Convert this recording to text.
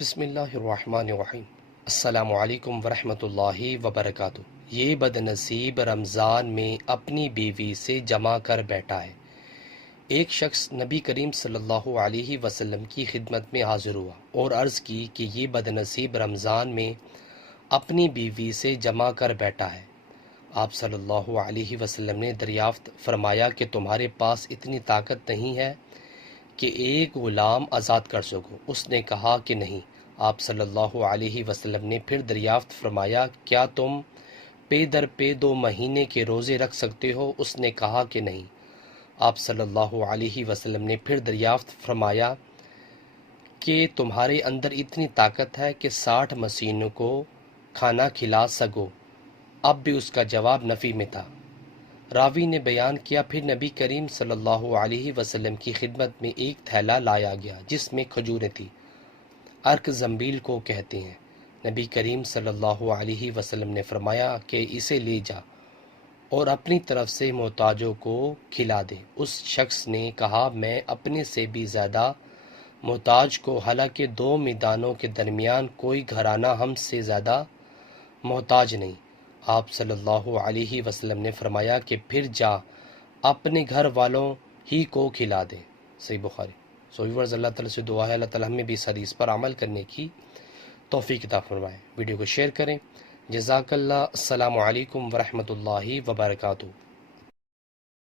بسم اللہ الرحمن الرحیم۔ السلام علیکم ورحمۃ اللہ وبرکاتہ۔ یہ بد نصیب رمضان میں اپنی بیوی سے جمع کر بیٹھا ہے۔ ایک شخص نبی کریم صلی اللہ علیہ وسلم کی خدمت میں حاضر ہوا اور عرض کی کہ یہ بد نصیب رمضان میں اپنی بیوی سے جمع کر بیٹھا ہے۔ آپ صلی اللہ علیہ وسلم نے دریافت فرمایا کہ تمہارے پاس اتنی طاقت نہیں ہے کہ ایک غلام آزاد کر سکو؟ اس نے کہا کہ نہیں۔ آپ صلی اللہ علیہ وسلم نے پھر دریافت فرمایا کیا تم پے در پے 2 مہینے کے روزے رکھ سکتے ہو؟ اس نے کہا کہ نہیں۔ آپ صلی اللہ علیہ وسلم نے پھر دریافت فرمایا کہ تمہارے اندر اتنی طاقت ہے کہ 60 مسکینوں کو کھانا کھلا سکو؟ اب بھی اس کا جواب نفی میں تھا۔ راوی نے بیان کیا پھر نبی کریم صلی اللہ علیہ وسلم کی خدمت میں ایک تھیلا لایا گیا جس میں کھجوریں تھیں۔ ارک زنبیل کو کہتے ہیں۔ نبی کریم صلی اللہ علیہ وسلم نے فرمایا کہ اسے لے جا اور اپنی طرف سے محتاجوں کو کھلا دے۔ اس شخص نے کہا میں اپنے سے بھی زیادہ محتاج کو، حالانکہ 2 میدانوں کے درمیان کوئی گھرانہ ہم سے زیادہ محتاج نہیں۔ آپ صلی اللہ علیہ وسلم نے فرمایا کہ پھر جا اپنے گھر والوں ہی کو کھلا دے۔ صحیح بخاری۔ ویورز، اللہ تعالیٰ سے دعا ہے اللہ تعالیٰ ہمیں بھی اس حدیث پر عمل کرنے کی توفیق عطا فرمائے۔ ویڈیو کو شیئر کریں۔ جزاک اللہ۔ السلام علیکم ورحمۃ اللہ وبرکاتہ۔